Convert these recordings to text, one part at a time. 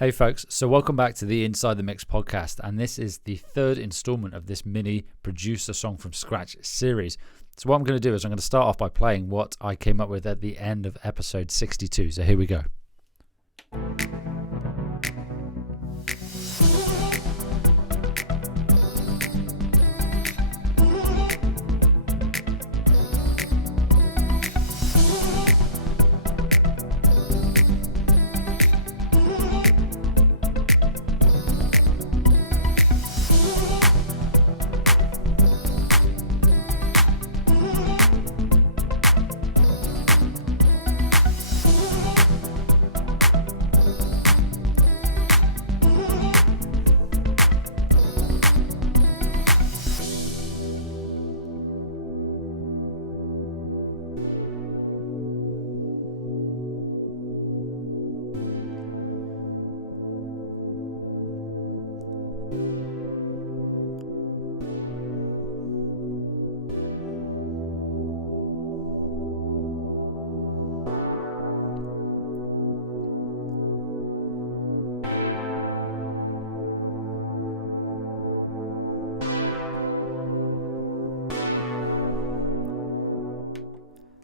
Hey folks, so welcome back to the Inside the Mix podcast, and this is the third installment of this mini producer song from scratch series. So what I'm going to do is I'm going to start off by playing what I came up with at the end of episode 62. So here we go.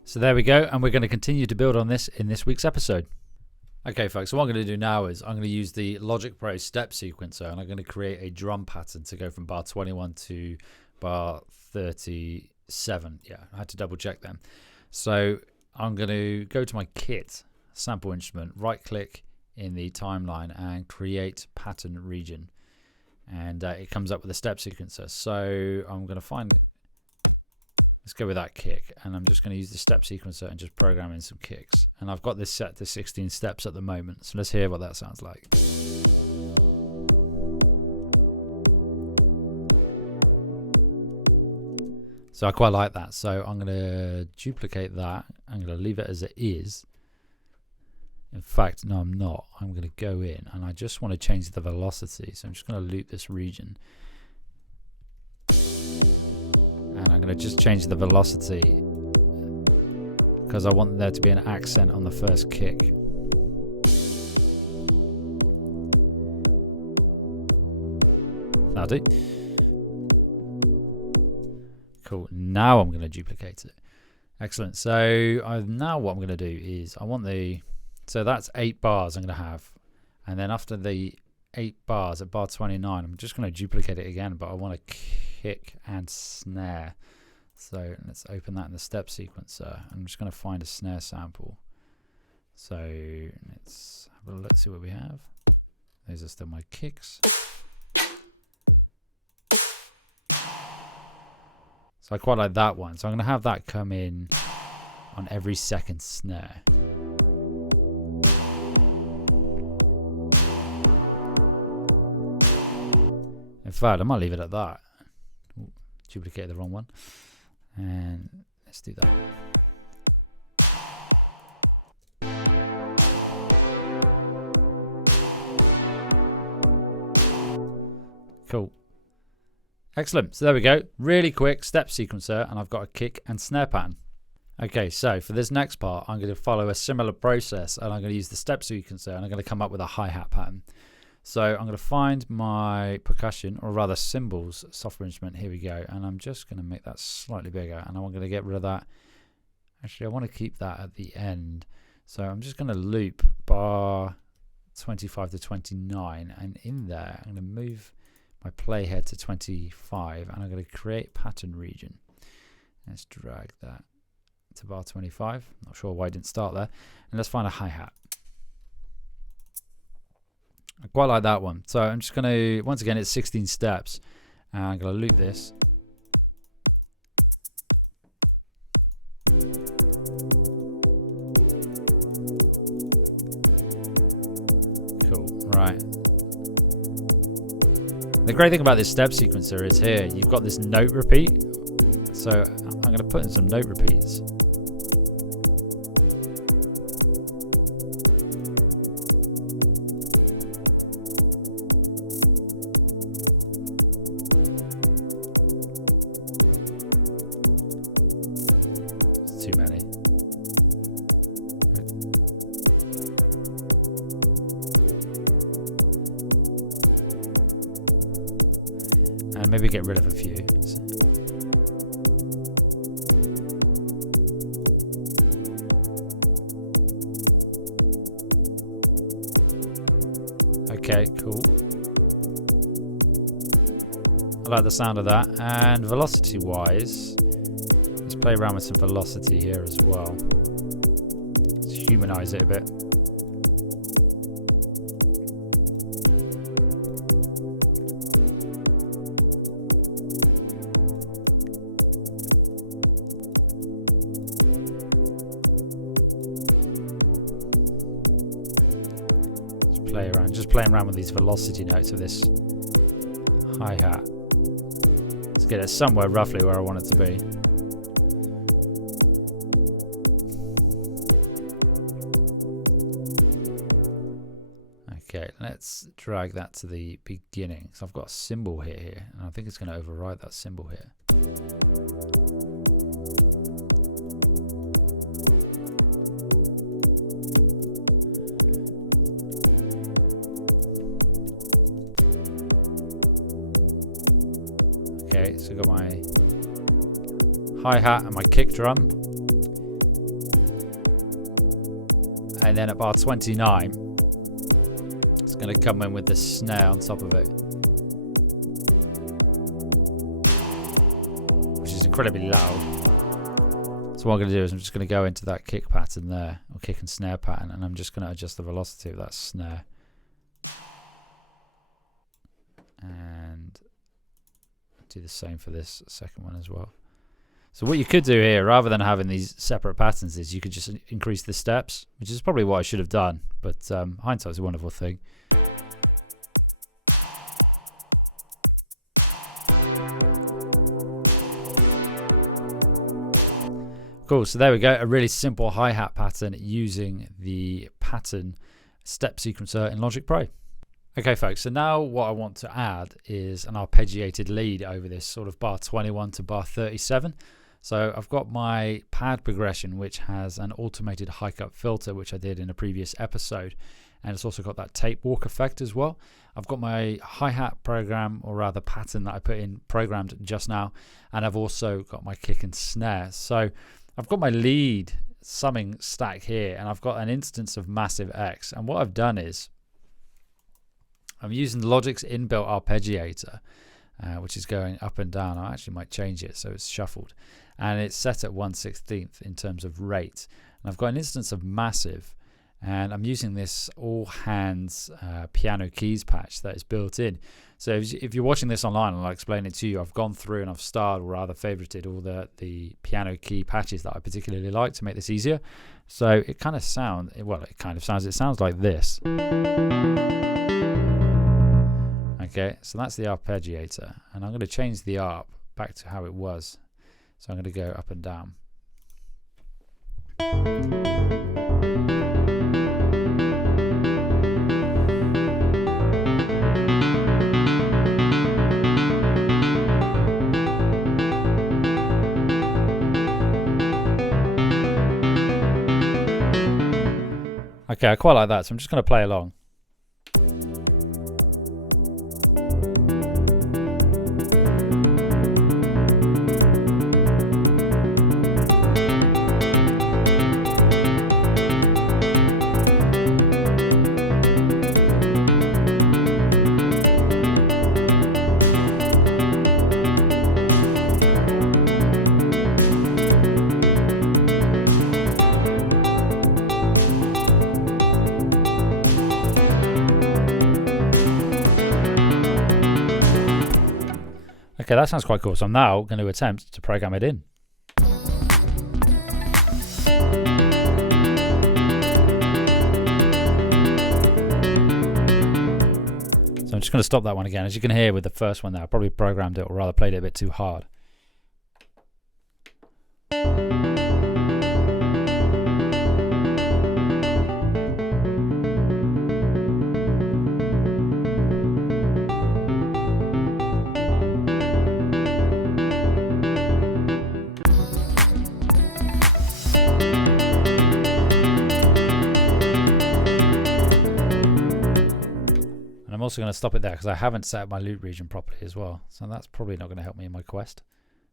So there we go, and we're going to continue to build on this in this week's episode. Okay folks, so what I'm going to do now is I'm going to use the Logic Pro step sequencer, and I'm going to create a drum pattern to go from bar 21 to bar 37. Yeah, I had to double check them. So I'm going to go to my kit, sample instrument, right click in the timeline and create pattern region. And it comes up with a step sequencer. So I'm going to find... Let's go with that kick, and I'm just going to use the step sequencer and just program in some kicks. And I've got this set to 16 steps at the moment, so let's hear what that sounds like. So I quite like that, so I'm going to duplicate that. I'm going to leave it as it is. In fact, no, I'm not. I'm going to go in, and I just want to change the velocity, so I'm just going to loop this region. And I'm going to just change the velocity because I want there to be an accent on the first kick. That'll do. Cool. Now I'm going to duplicate it. Excellent. So now what I'm going to do is I want the... So that's 8 bars I'm going to have. And then after the 8 bars at bar 29, I'm just going to duplicate it again, but I want to kick and snare. So let's open that in the step sequencer. I'm just going to find a snare sample. So let's have a look, see what we have. Those are still my kicks. So I quite like that one. So I'm going to have that come in on every second snare. In fact, I might leave it at that. Ooh, duplicated the wrong one. And let's do that. Cool. Excellent. So there we go. Really quick step sequencer, and I've got a kick and snare pattern. Okay, so for this next part, I'm going to follow a similar process, and I'm going to use the step sequencer, and I'm going to come up with a hi-hat pattern. So I'm going to find my percussion, or rather cymbals software instrument. Here we go. And I'm just going to make that slightly bigger. And I'm going to get rid of that. Actually, I want to keep that at the end. So I'm just going to loop bar 25 to 29. And in there, I'm going to move my playhead to 25. And I'm going to create pattern region. Let's drag that to bar 25. Not sure why I didn't start there. And let's find a hi-hat. I quite like that one. So I'm just going to, once again, it's 16 steps. And I'm going to loop this. Cool. Right. The great thing about this step sequencer is here, you've got this note repeat. So I'm going to put in some note repeats. Too many. and maybe get rid of a few. Okay, cool. I like the sound of that. And velocity wise, let's play around with some velocity here as well. Let's humanize it a bit. Just playing around with these velocity notes of this hi-hat. Let's get it somewhere roughly where I want it to be. Okay, let's drag that to the beginning. So I've got a cymbal here, and I think it's going to override that cymbal here. Okay, so I've got my hi-hat and my kick drum. And then at bar 29, it's going to come in with the snare on top of it, which is incredibly loud. So what I'm going to do is I'm just going to go into that kick pattern there, or kick and snare pattern, and I'm just going to adjust the velocity of that snare. And do the same for this second one as well. So what you could do here, rather than having these separate patterns, is you could just increase the steps, which is probably what I should have done, but hindsight's a wonderful thing. Cool, so there we go, a really simple hi-hat pattern using the pattern step sequencer in Logic Pro. Okay folks, so now what I want to add is an arpeggiated lead over this sort of bar 21 to bar 37. So I've got my pad progression, which has an automated high cut filter, which I did in a previous episode, and it's also got that tape walk effect as well. I've got my hi-hat program, or rather pattern, that I put in programmed just now, and I've also got my kick and snare. So I've got my lead summing stack here, and I've got an instance of Massixe, and what I've done is I'm using Logic's inbuilt arpeggiator, which is going up and down. I actually might change it so it's shuffled, and it's set at 1/16 in terms of rate. And I've got an instance of Massive, and I'm using this all hands piano keys patch that is built in. So if you're watching this online, and I'll explain it to you, I've gone through and I've starred, or rather favorited, all the piano key patches that I particularly like to make this easier. So it kind of sounds, it sounds like this. Okay, so that's the arpeggiator, and I'm going to change the arp back to how it was. So I'm going to go up and down. Okay, I quite like that, so I'm just going to play along. Okay, that sounds quite cool. So I'm now going to attempt to program it in. So I'm just going to stop that one again. As you can hear with the first one there, I probably programmed it, or rather played it a bit too hard. I'm also going to stop it there because I haven't set up my loop region properly as well. So that's probably not going to help me in my quest.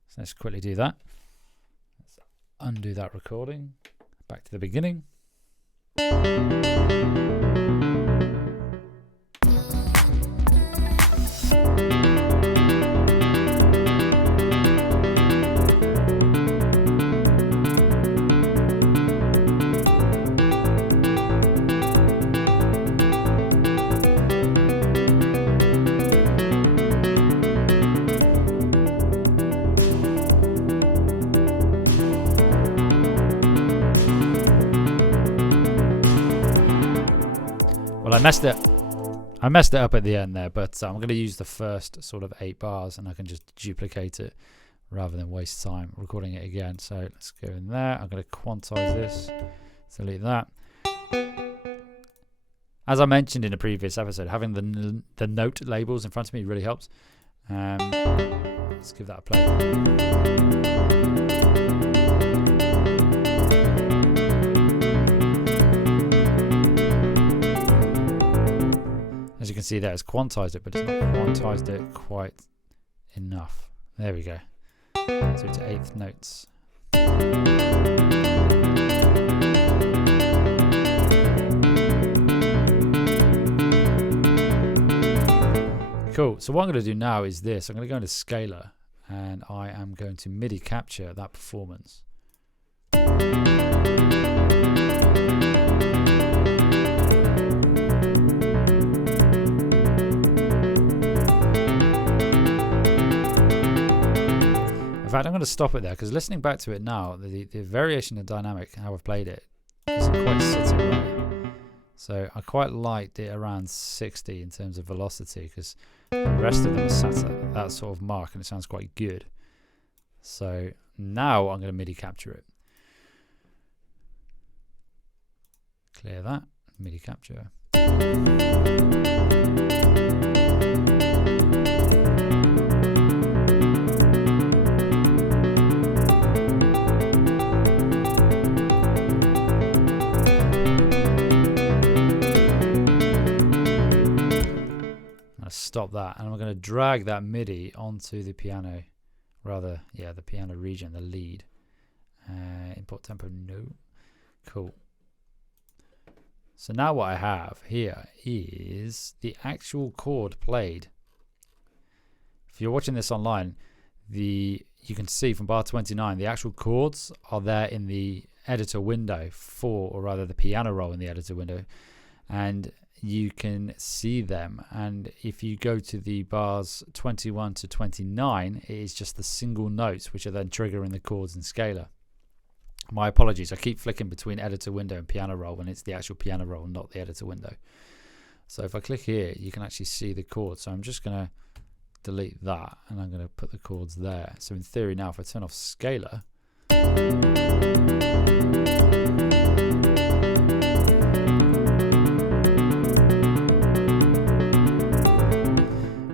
So let's quickly do that. Let's undo that recording. Back to the beginning. Well, I messed it up at the end there, but I'm going to use the first sort of 8 bars and I can just duplicate it rather than waste time recording it again. So let's go in there. I'm going to quantize this, delete that. As I mentioned in a previous episode, having the note labels in front of me really helps. Let's give that a play. As you can see there, it's quantized it, but it's not quantized it quite enough. There we go. So to 8th notes. Cool. So what I'm going to do now is this. I'm going to go into Scalar and I am going to MIDI capture that performance. In fact, I'm going to stop it there because listening back to it now, the variation in dynamic, how I've played it, isn't quite sitting right. So I quite liked it around 60 in terms of velocity because the rest of them are sat at that sort of mark and it sounds quite good. So now I'm going to MIDI capture it. Clear that, MIDI capture. Stop that, and I'm going to drag that MIDI onto the piano, rather, yeah, the piano region, the lead. Import tempo, no. Cool. So now what I have here is the actual chord played. If you're watching this online, you can see from bar 29 the actual chords are there in the editor window or rather the piano roll in the editor window, and you can see them. And if you go to the bars 21 to 29, it is just the single notes which are then triggering the chords in Scalar. My apologies, I keep flicking between editor window and piano roll when it's the actual piano roll, not the editor window. So if I click here, you can actually see the chords. So I'm just going to delete that and I'm going to put the chords there. So in theory now, if I turn off Scalar,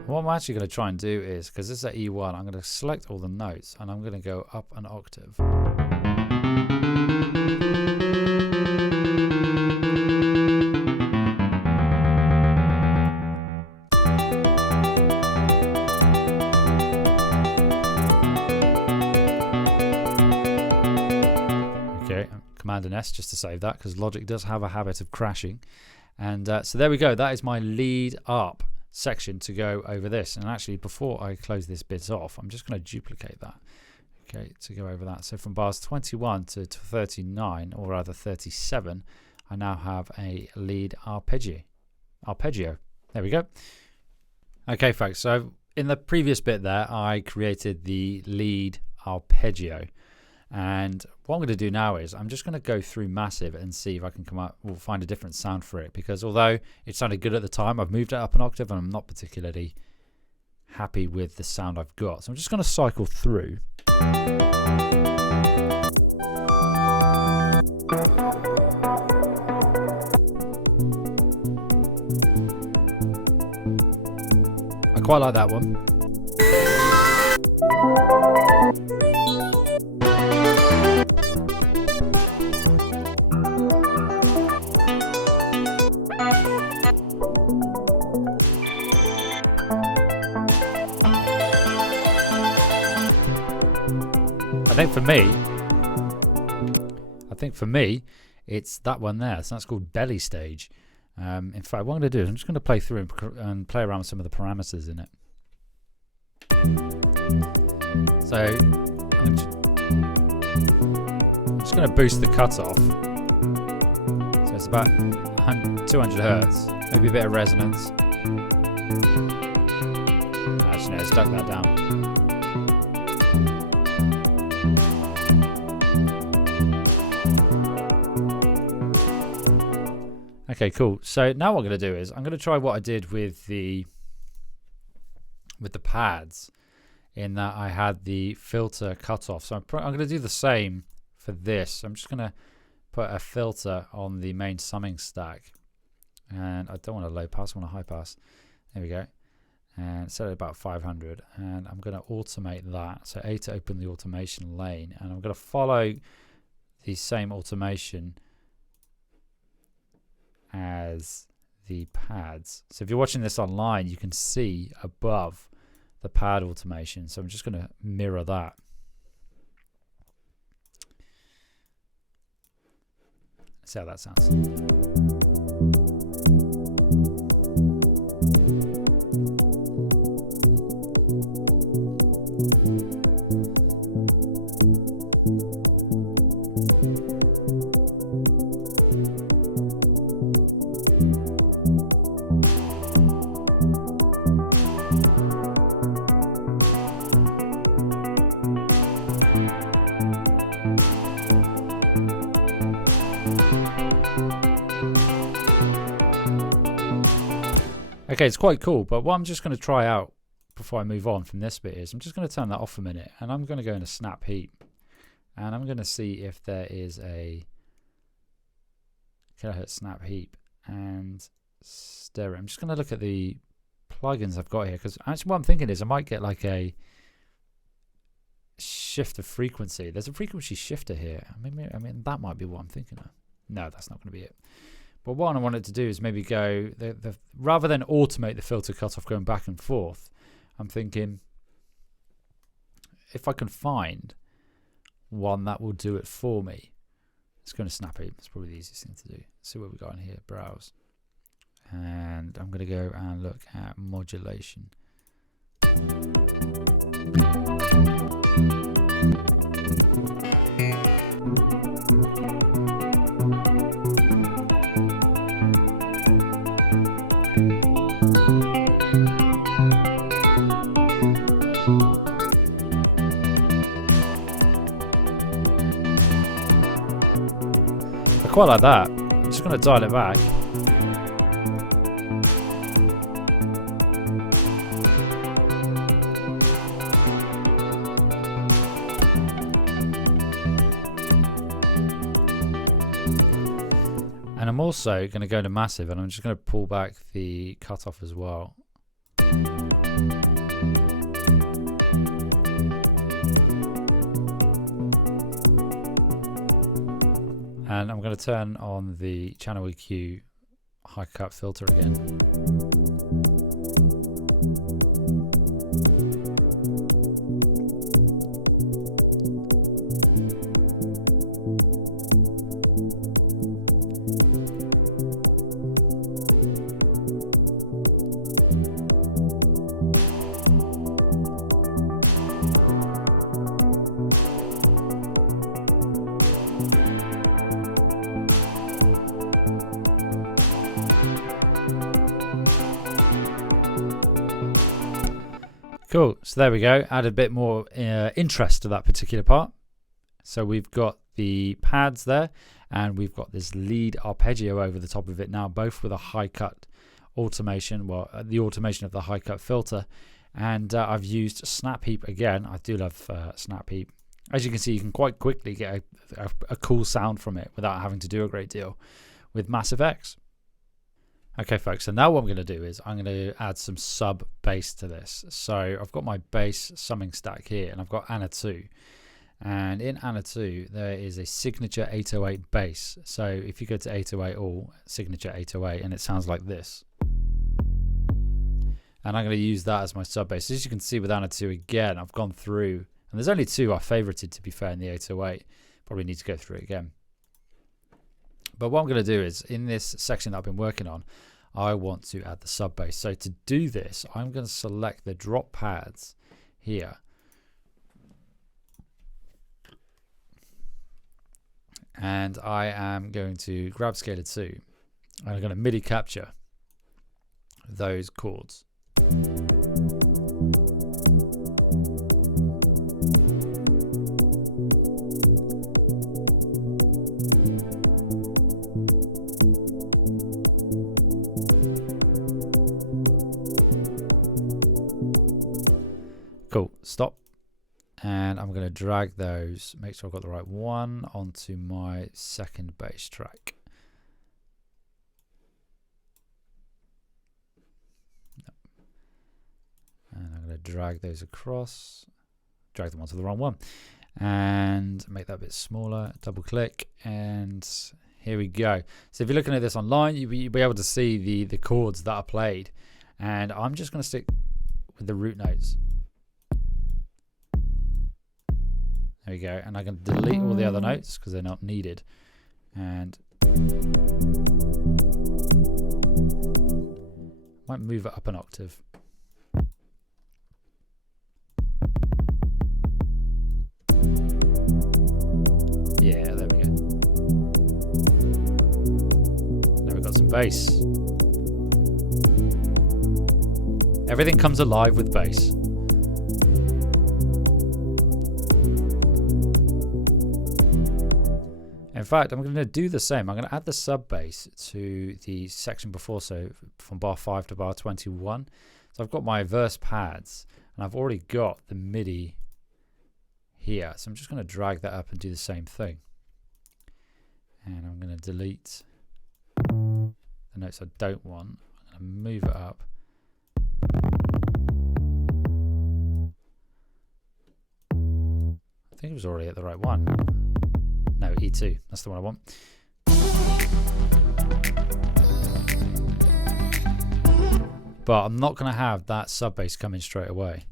what I'm actually going to try and do is, because this is at E1, I'm going to select all the notes and I'm going to go up an octave. Okay, Command and S just to save that, because Logic does have a habit of crashing. And so there we go, that is my lead up section to go over this. And actually, before I close this bit off, I'm just going to duplicate that, okay, to go over that. So from bars 21 to 39, or rather 37, I now have a lead arpeggio. There we go. Okay folks, so in the previous bit there I created the lead arpeggio, and what I'm going to do now is I'm just going to go through Massive and see if I can find a different sound for it, because although it sounded good at the time, I've moved it up an octave and I'm not particularly happy with the sound I've got. So I'm just going to cycle through. I quite like that one. think for me, it's that one there. So that's called belly stage. In fact, what I'm going to do is I'm just going to play through and play around with some of the parameters in it. So I'm just going to boost the cutoff. So it's about 200 hertz, maybe a bit of resonance. Actually, no, stuck that down. Okay, cool. So now what I'm going to do is I'm going to try what I did with the pads, in that I had the filter cut off. So I'm going to do the same for this. I'm just going to put a filter on the main summing stack, and I don't want a low pass, I want a high pass. There we go. And set it about 500, and I'm going to automate that. So A to open the automation lane, and I'm going to follow the same automation as the pads. So if you're watching this online, you can see above the pad automation. So I'm just going to mirror that. Let's see how that sounds. Okay, it's quite cool, but what I'm just going to try out before I move on from this bit is I'm just going to turn that off a minute, and I'm going to go into snap heap, and I'm going to see if there is a kilohertz snap heap and stereo. I'm just going to look at the plugins I've got here, because actually what I'm thinking is I might get like a shift of frequency. There's a frequency shifter here. I mean that might be what I'm thinking of. No, that's not going to be it. But what I wanted to do is maybe go, rather than automate the filter cutoff going back and forth, I'm thinking if I can find one that will do it for me. Let's go to snap heap. It's probably the easiest thing to do. Let's see what we've got in here. Browse. And I'm going to go and look at modulation. I quite like that. I'm just going to dial it back. And I'm also going to go to massive, and I'm just going to pull back the cutoff as well. And I'm going to turn on the channel EQ high cut filter again. Cool, so there we go. Add a bit more interest to that particular part. So we've got the pads there, and we've got this lead arpeggio over the top of it now, both with a high cut automation, well, the automation of the high cut filter. And I've used snap heap again. I do love snap heap. As you can see, you can quite quickly get a cool sound from it without having to do a great deal with Massixe. Okay folks, so now what I'm going to do is I'm going to add some sub bass to this. So I've got my bass summing stack here, and I've got Anna 2. And in Anna 2 there is a signature 808 bass. So if you go to 808 all, signature 808, and it sounds like this. And I'm going to use that as my sub bass. As you can see with Anna 2 again, I've gone through And there's only two I favorited, to be fair, in the 808. Probably need to go through it again. But what I'm going to do is, in this section that I've been working on, I want to add the sub bass. So to do this, I'm going to select the drop pads here. And I am going to grab Scalar 2, and I'm going to MIDI capture those chords. Cool, stop. And I'm going to drag those, make sure I've got the right one, onto my second bass track. And I'm going to drag those across, drag them onto the wrong one, and make that a bit smaller, double click, and here we go. So if you're looking at this online, you'll be able to see the chords that are played. And I'm just going to stick with the root notes. There we go, and I can delete all the other notes because they're not needed. And might move it up an octave. Yeah, there we go. Now we've got some bass. Everything comes alive with bass. In fact, I'm going to do the same. I'm going to add the sub bass to the section before, so from bar 5 to bar 21. So I've got my verse pads, and I've already got the MIDI here. So I'm just going to drag that up and do the same thing. And I'm going to delete the notes I don't want. I'm going to move it up. I think it was already at the right one. No, E2, that's the one I want. But I'm not going to have that sub bass coming straight away.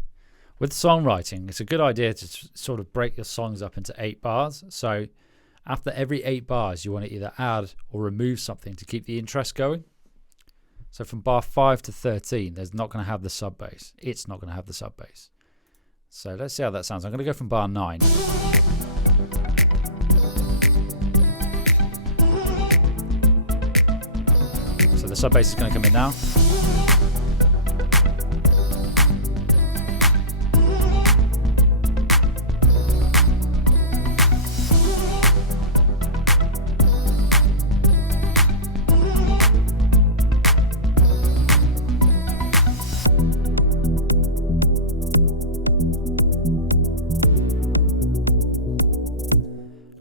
With songwriting, it's a good idea to sort of break your songs up into 8 bars. So after every 8 bars, you want to either add or remove something to keep the interest going. So from bar 5 to 13, there's not going to have the sub bass. It's not going to have the sub bass. So let's see how that sounds. I'm going to go from bar 9. So the sub bass is going to come in now.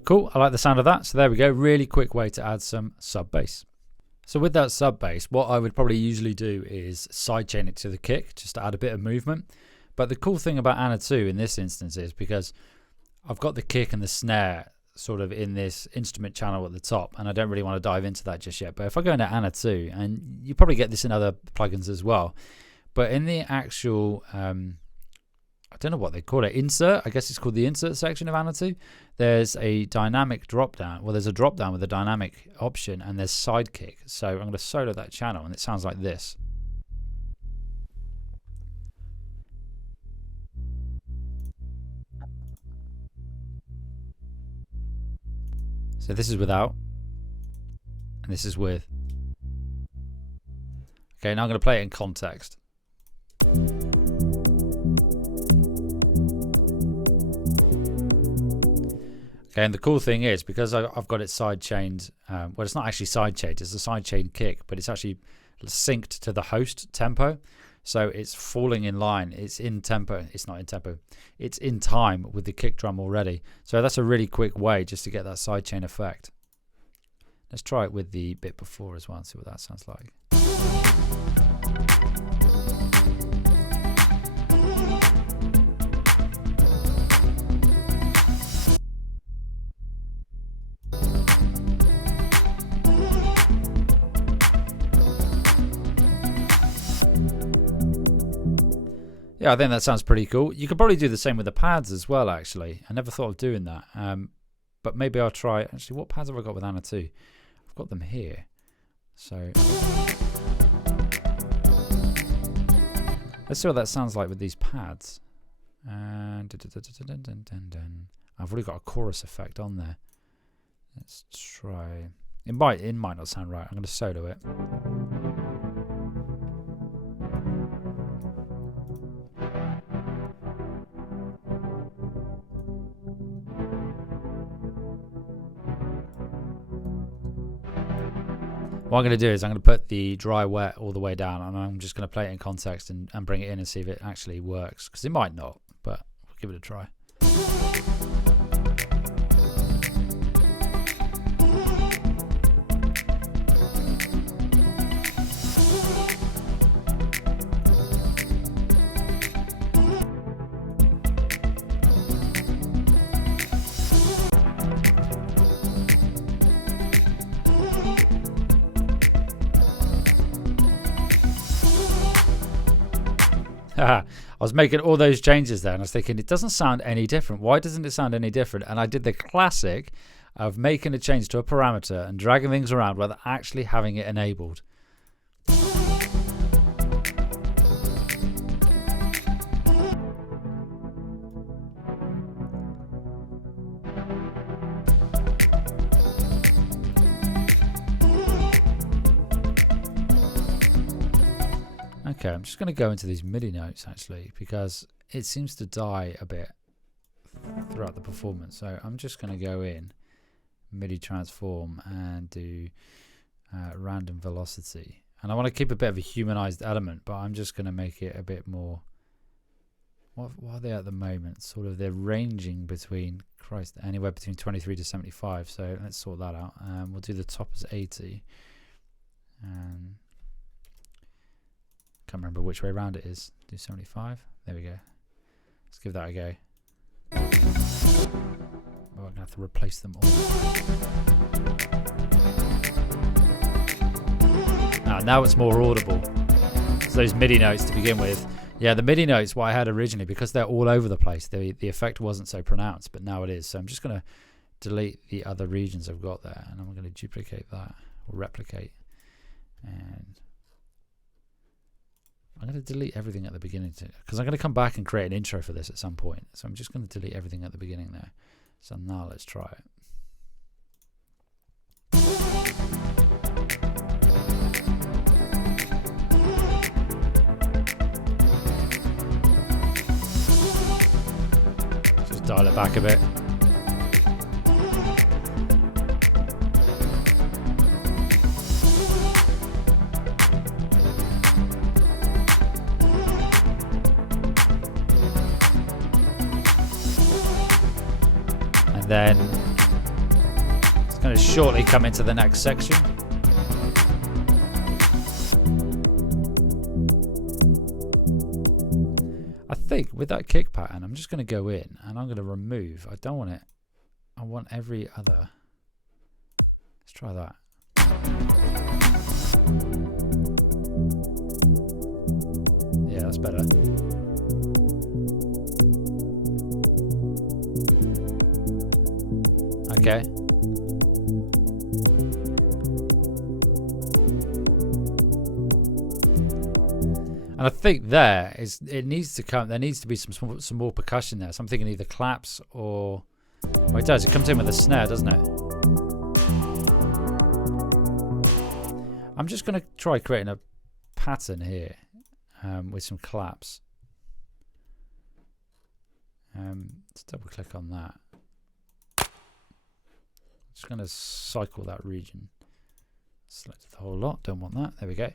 Cool, I like the sound of that. So there we go, really quick way to add some sub bass. So with that sub bass, what I would probably usually do is sidechain it to the kick, just to add a bit of movement. But the cool thing about Anna 2 in this instance is because I've got the kick and the snare sort of in this instrument channel at the top, and I don't really want to dive into that just yet. But if I go into Anna 2, and you probably get this in other plugins as well, but in the actual I don't know what they call it, insert, I guess it's called the insert section of Anna 2. There's a dynamic drop down. Well, there's a drop down with a dynamic option, and there's sidekick. So I'm going to solo that channel, and it sounds like this. So this is without, and this is with. Okay, now I'm going to play it in context. Okay, and the cool thing is, because I've got it side-chained, well, it's not actually side-chained, it's a side-chain kick, but it's actually synced to the host tempo. So it's falling in line, it's in tempo, it's not in tempo, it's in time with the kick drum already. So that's a really quick way just to get that sidechain effect. Let's try it with the bit before as well and see what that sounds like. Yeah, I think that sounds pretty cool. You could probably do the same with the pads as well, actually. I never thought of doing that. But maybe I'll try. Actually, what pads have I got with Anna 2? I've got them here. So let's see what that sounds like with these pads. And I've already got a chorus effect on there. Let's try. It might not sound right. I'm going to solo it. What I'm going to do is I'm going to put the dry wet all the way down, and I'm just going to play it in context and bring it in and see if it actually works, because it might not, but we'll give it a try. I was making all those changes there and I was thinking it doesn't sound any different. Why doesn't it sound any different? And I did the classic of making a change to a parameter and dragging things around without actually having it enabled. Okay, I'm just going to go into these MIDI notes actually, because it seems to die a bit throughout the performance. So I'm just going to go in MIDI transform and do random velocity. And I want to keep a bit of a humanized element, but I'm just going to make it a bit more. What are they at the moment? Sort of they're ranging between, Christ, anywhere between 23 to 75. So let's sort that out. We'll do the top as 80. Can't remember which way around it is. Do 75. There we go. Let's give that a go. Oh, I'm going to have to replace them all. Now it's more audible. So those MIDI notes to begin with. Yeah, the MIDI notes, what I had originally, because they're all over the place, the effect wasn't so pronounced, but now it is. So I'm just going to delete the other regions I've got there, and I'm going to duplicate that, or replicate. And I'm going to delete everything at the beginning, because I'm going to come back and create an intro for this at some point. So I'm just going to delete everything at the beginning there. So now let's try it. Just dial it back a bit. Then it's going to shortly come into the next section. I think with that kick pattern, I'm just going to go in and I'm going to remove. I don't want it. I want every other. Let's try that. Yeah, that's better. Okay. And I think there needs to be some more percussion there. So I'm thinking either claps or well, it does. It comes in with a snare, doesn't it? I'm just going to try creating a pattern here with some claps. Let's double click on that. Just going to cycle that region. Select the whole lot. Don't want that. There we go.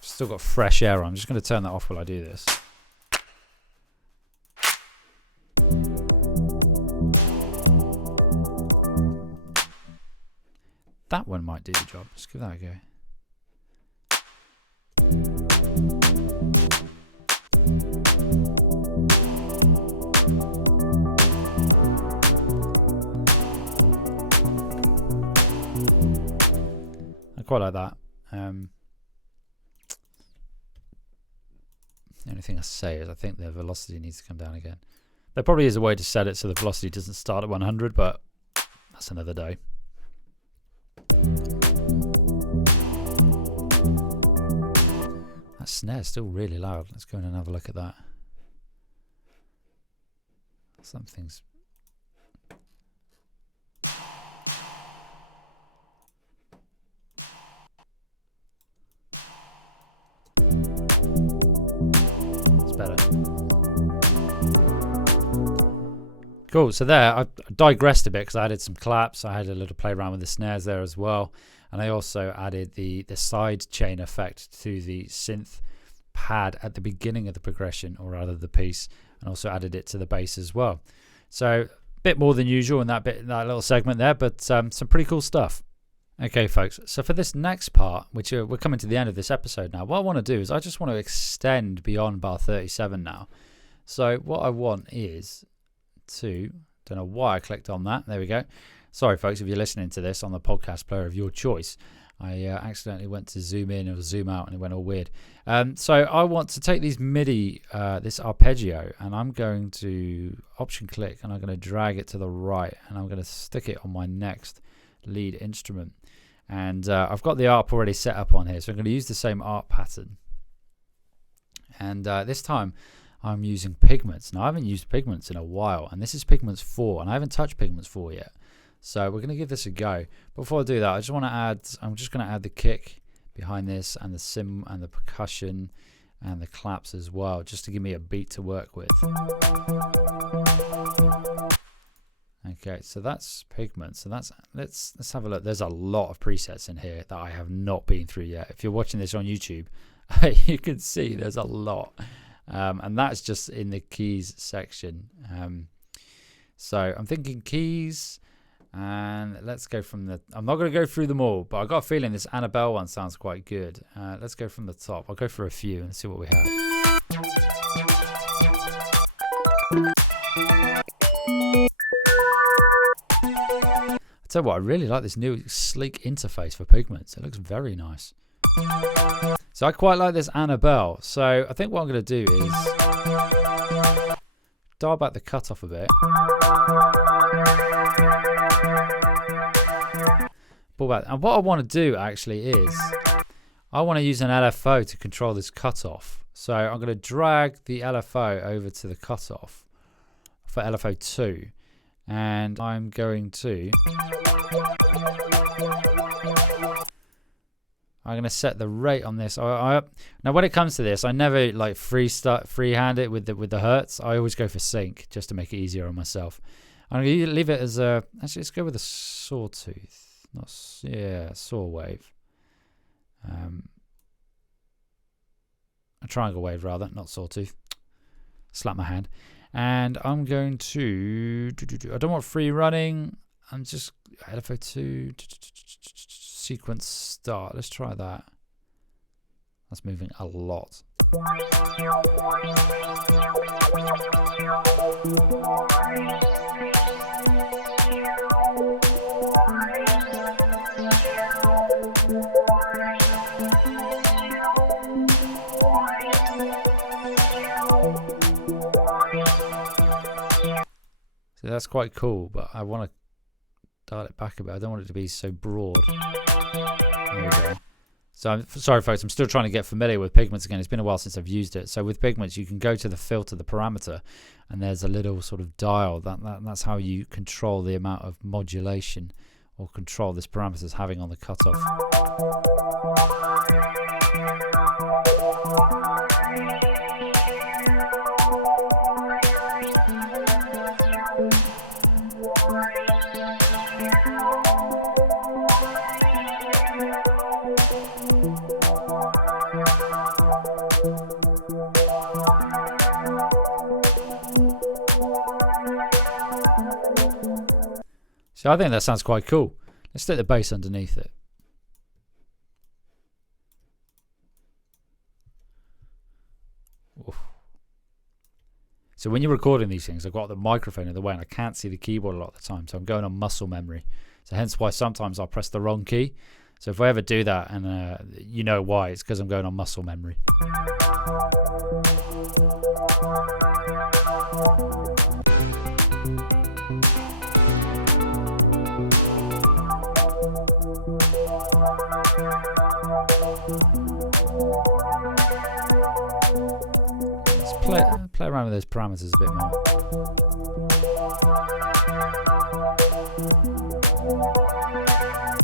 Still got fresh air on. I'm just going to turn that off while I do this. That one might do the job. Let's give that a go. quite like that. The only thing I say is I think the velocity needs to come down again. There probably is a way to set it so the velocity doesn't start at 100, but that's another day. That snare's still really loud. Let's go in and have a look at that. Something's... It's better. Cool, so there, I digressed a bit because I added some claps. I had a little play around with the snares there as well. And I also added the sidechain effect to the synth pad at the beginning of the progression, or rather the piece, and also added it to the bass as well. So a bit more than usual in that little segment there, but some pretty cool stuff. Okay, folks, so for this next part, which we're coming to the end of this episode now, what I want to do is I just want to extend beyond bar 37 now. So what I want is to, don't know why I clicked on that, there we go. Sorry folks if you're listening to this on the podcast player of your choice. I accidentally went to zoom in or zoom out and it went all weird. So I want to take these MIDI, this arpeggio, and I'm going to option click and I'm going to drag it to the right and I'm going to stick it on my next lead instrument. And I've got the arp already set up on here, so I'm going to use the same arp pattern. And this time I'm using Pigments. Now I haven't used Pigments in a while, and this is Pigments 4, and I haven't touched Pigments 4 yet. So we're going to give this a go. Before I do that, I just want to add, I'm just going to add the kick behind this and the sim and the percussion and the claps as well, just to give me a beat to work with. Okay, so that's Pigments. So that's, let's have a look. There's a lot of presets in here that I have not been through yet. If you're watching this on YouTube, you can see there's a lot. And that's just in the keys section. So I'm thinking keys, and let's go from the, I'm not going to go through them all, but I've got a feeling this Annabelle one sounds quite good. Let's go from the top. I'll go for a few and see what we have. I tell you what, I really like this new sleek interface for Pigments. It looks very nice. So I quite like this Annabelle. So I think what I'm going to do is dial back the cutoff a bit. Pull back. And what I want to do actually is I want to use an LFO to control this cutoff. So I'm going to drag the LFO over to the cutoff for LFO 2. And I'm going to set the rate on this. Now when it comes to this, I never like freehand it with the hertz. I always go for sync just to make it easier on myself. I'm going to leave it as a, actually let's go with a sawtooth. Saw wave. A triangle wave rather, not sawtooth. Slap my hand. And I'm going to, I don't want free running. I'm just LFO2 sequence start. Let's try that. That's moving a lot. So that's quite cool, but I want to dial it back a bit. I don't want it to be so broad. There we go. So I'm sorry folks, I'm still trying to get familiar with Pigments again. It's been a while since I've used it. So with Pigments you can go to the filter, the parameter, and there's a little sort of dial. That's how you control the amount of modulation or control this parameter is having on the cutoff. So I think that sounds quite cool. Let's stick the bass underneath it. Oof. So when you're recording these things, I've got the microphone in the way and I can't see the keyboard a lot of the time, so I'm going on muscle memory. So hence why sometimes I'll press the wrong key. So if I ever do that, and you know why, it's because I'm going on muscle memory. Let's play around with those parameters a bit more.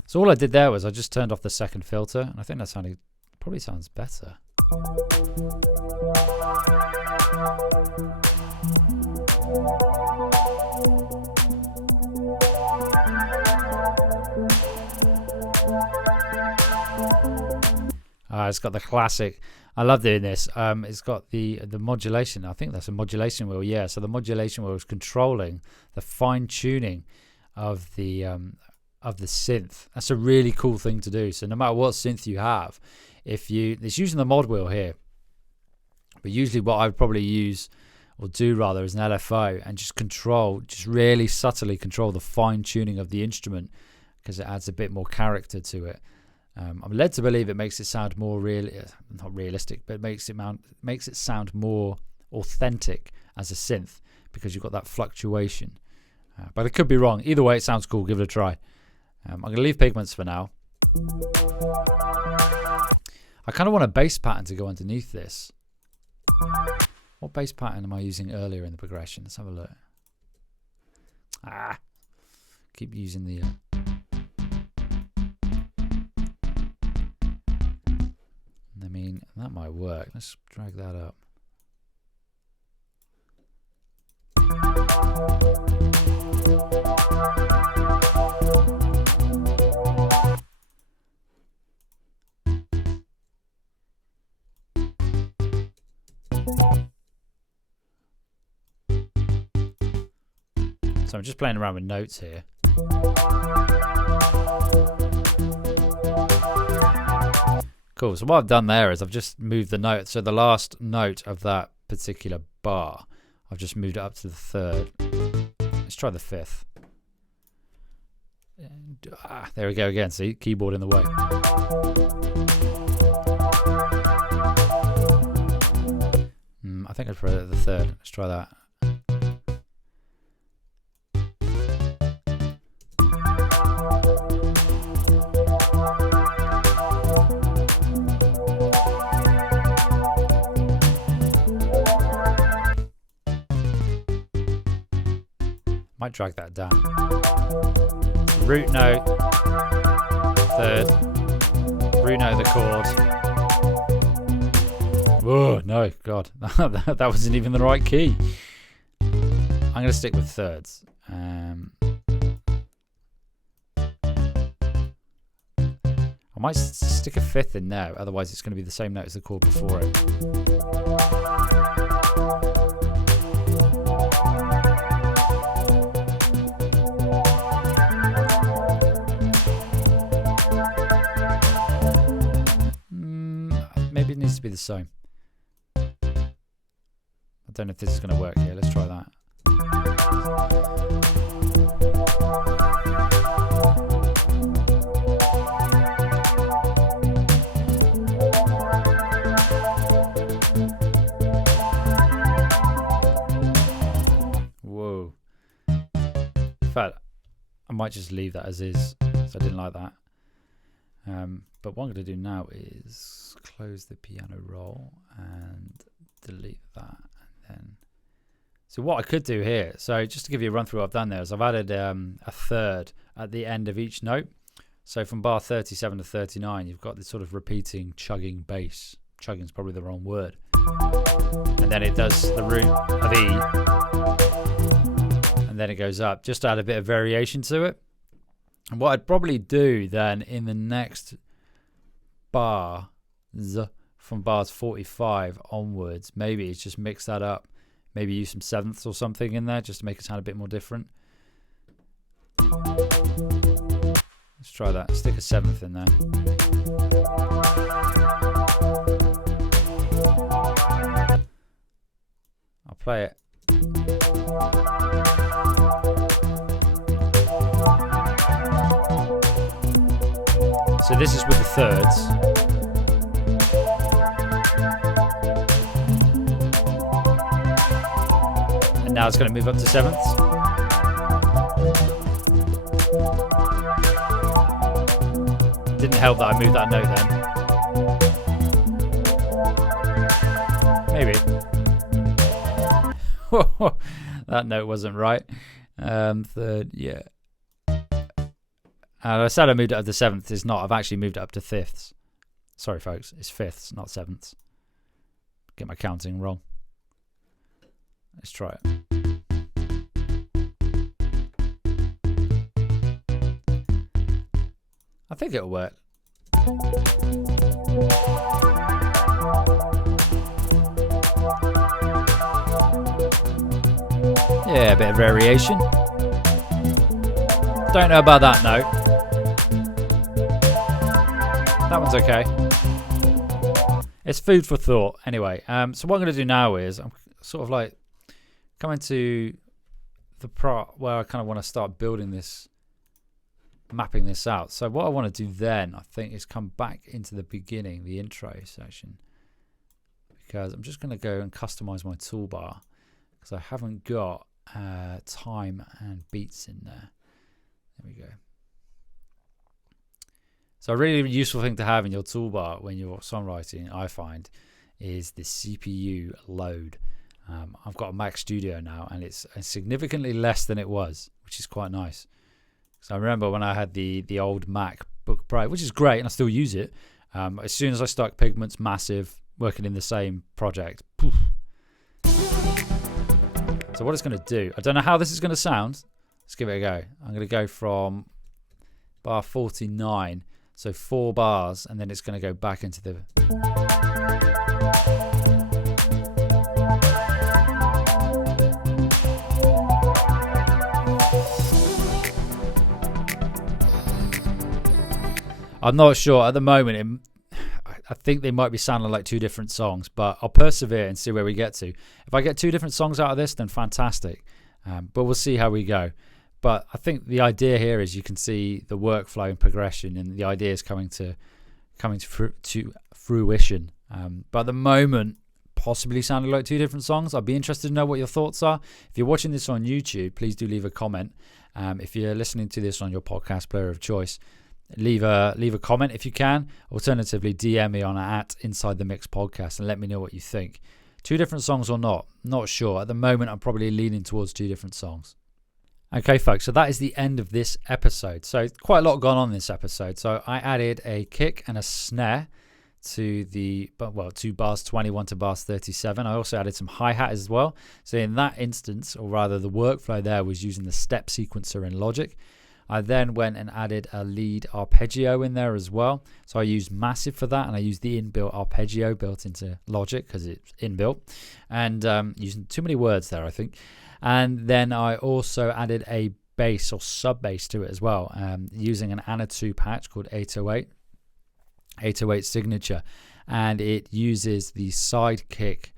So all I did there was I just turned off the second filter, and I think that probably sounds better. It's got the classic. I love doing this. It's got the modulation. I think that's a modulation wheel. Yeah. So the modulation wheel is controlling the fine tuning of the synth. That's a really cool thing to do. So no matter what synth you have, it's using the mod wheel here, but usually what I would probably use or do rather is an LFO and just really subtly control the fine tuning of the instrument, because it adds a bit more character to it. I'm led to believe it makes it sound more not realistic, but it makes it sound more authentic as a synth, because you've got that fluctuation. But I could be wrong. Either way, it sounds cool. Give it a try. I'm going to leave pigments for now. I kind of want a bass pattern to go underneath this. What bass pattern am I using earlier in the progression? Let's have a look. Keep using the... I mean, that might work. Let's drag that up. So I'm just playing around with notes here. Cool. So what I've done there is I've just moved the note. So the last note of that particular bar, I've just moved it up to the third. Let's try the fifth. And, there we go again. See, keyboard in the way. I think I'd prefer the third. Let's try that. Might drag that down. Root note, third, root note of the chord. Whoa, no, God, that wasn't even the right key. I'm going to stick with thirds. I might stick a fifth in there, otherwise it's going to be the same note as the chord before it. Maybe it needs to be the same. I don't know if this is going to work here. Let's try that. Whoa. In fact, I might just leave that as is, because I didn't like that. But what I'm going to do now is close the piano roll and delete that. And then, so what I could do here, so just to give you a run through what I've done there, is I've added a third at the end of each note. So from bar 37 to 39, you've got this sort of repeating chugging bass. Chugging is probably the wrong word. And then it does the root of E. And then it goes up. Just to add a bit of variation to it. And what I'd probably do then in the next bar, from bars 45 onwards, maybe it's just mix that up. Maybe use some sevenths or something in there just to make it sound a bit more different. Let's try that. Stick a seventh in there. I'll play it. So this is with the thirds. And now it's going to move up to sevenths. Didn't help that I moved that note then. Maybe. That note wasn't right. Third, yeah. I said I moved it up to sevenths. It's not. I've actually moved it up to fifths. Sorry, folks. It's fifths, not sevenths. Get my counting wrong. Let's try it. I think it'll work. Yeah, a bit of variation. Don't know about that note. That one's okay. It's food for thought. Anyway, so what I'm going to do now is I'm sort of like coming to the part where I kind of want to start building this, mapping this out. So what I want to do then, I think, is come back into the beginning, the intro section, because I'm just going to go and customize my toolbar because I haven't got time and beats in there. There we go. So a really useful thing to have in your toolbar when you're songwriting, I find, is the CPU load. I've got a Mac Studio now, and it's significantly less than it was, which is quite nice. So I remember when I had the old MacBook Pro, which is great, and I still use it. As soon as I stuck Pigments Massive working in the same project, poof. So what it's going to do, I don't know how this is going to sound. Let's give it a go. I'm going to go from bar 49, so 4 bars, and then it's going to go back into the... I'm not sure. At the moment, I think they might be sounding like 2 different songs, but I'll persevere and see where we get to. If I get 2 different songs out of this, then fantastic. But we'll see how we go. But I think the idea here is you can see the workflow and progression, and the idea is coming to fruition. But at the moment, possibly sounding like 2 different songs. I'd be interested to know what your thoughts are. If you're watching this on YouTube, please do leave a comment. If you're listening to this on your podcast player of choice, leave a comment if you can. Alternatively, DM me on @Inside the Mix Podcast and let me know what you think. 2 different songs or not sure. At the moment, I'm probably leaning towards 2 different songs. Okay, folks, so that is the end of this episode. So quite a lot gone on in this episode. So I added a kick and a snare to to bars 21 to bars 37. I also added some hi-hat as well. So in that instance, or rather the workflow there was using the step sequencer in Logic. I then went and added a lead arpeggio in there as well. So I used Massive for that, and I used the inbuilt arpeggio built into Logic because it's inbuilt. And using too many words there, I think. And then I also added a bass or sub bass to it as well, using an Ana2 patch called 808 Signature, and it uses the sidekick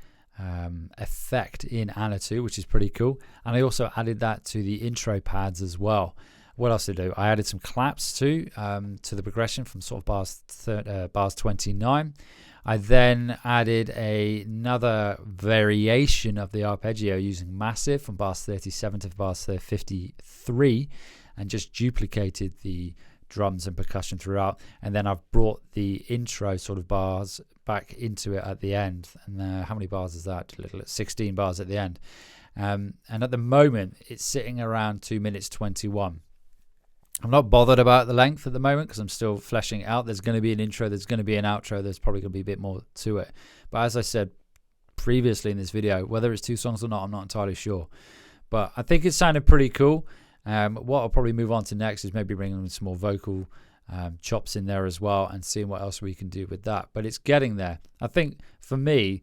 effect in Ana2, which is pretty cool. And I also added that to the intro pads as well. What else did I do? I added some claps too to the progression from sort of bars 29. I then added another variation of the arpeggio using Massive from bars 37 to bars 53, and just duplicated the drums and percussion throughout. And then I've brought the intro sort of bars back into it at the end. And how many bars is that? 16 bars at the end. And at the moment, it's sitting around 2 minutes 21. I'm not bothered about the length at the moment because I'm still fleshing it out. There's going to be an intro, there's going to be an outro, there's probably going to be a bit more to it. But as I said previously in this video, whether it's 2 songs or not, I'm not entirely sure. But I think it sounded pretty cool. What I'll probably move on to next is maybe bringing in some more vocal chops in there as well and seeing what else we can do with that. But it's getting there. I think for me,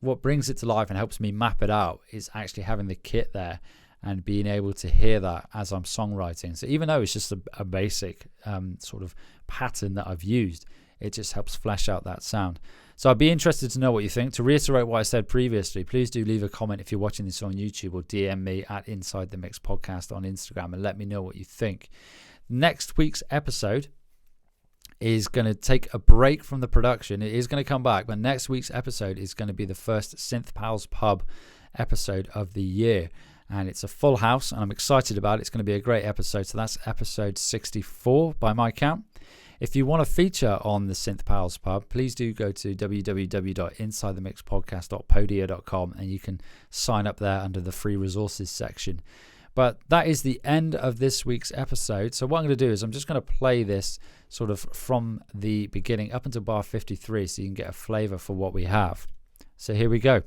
what brings it to life and helps me map it out is actually having the kit there and being able to hear that as I'm songwriting. So even though it's just a basic sort of pattern that I've used, it just helps flesh out that sound. So I'd be interested to know what you think. To reiterate what I said previously, please do leave a comment if you're watching this on YouTube, or DM me at Inside the Mix Podcast on Instagram and let me know what you think. Next week's episode is going to take a break from the production. It is going to come back, but next week's episode is going to be the first Synth Pals Pub episode of the year. And it's a full house, and I'm excited about it. It's going to be a great episode. So that's episode 64 by my count. If you want to feature on the Synth Pals Pub, please do go to www.insidethemixpodcast.podia.com and you can sign up there under the free resources section. But that is the end of this week's episode. So what I'm going to do is I'm just going to play this sort of from the beginning up until bar 53 so you can get a flavor for what we have. So here we go.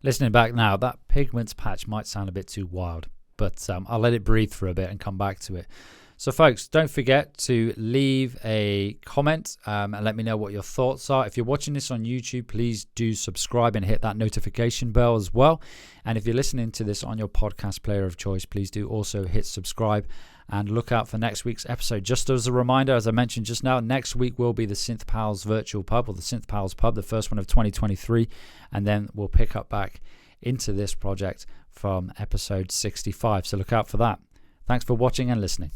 Listening back now, that pigments patch might sound a bit too wild, but I'll let it breathe for a bit and come back to it. So folks, don't forget to leave a comment and let me know what your thoughts are. If you're watching this on YouTube, please do subscribe and hit that notification bell as well. And if you're listening to this on your podcast player of choice, please do also hit subscribe and look out for next week's episode. Just as a reminder, as I mentioned just now, next week will be the Synth Pals Virtual Pub, or the Synth Pals Pub, the first one of 2023. And then we'll pick up back into this project from episode 65. So look out for that. Thanks for watching and listening.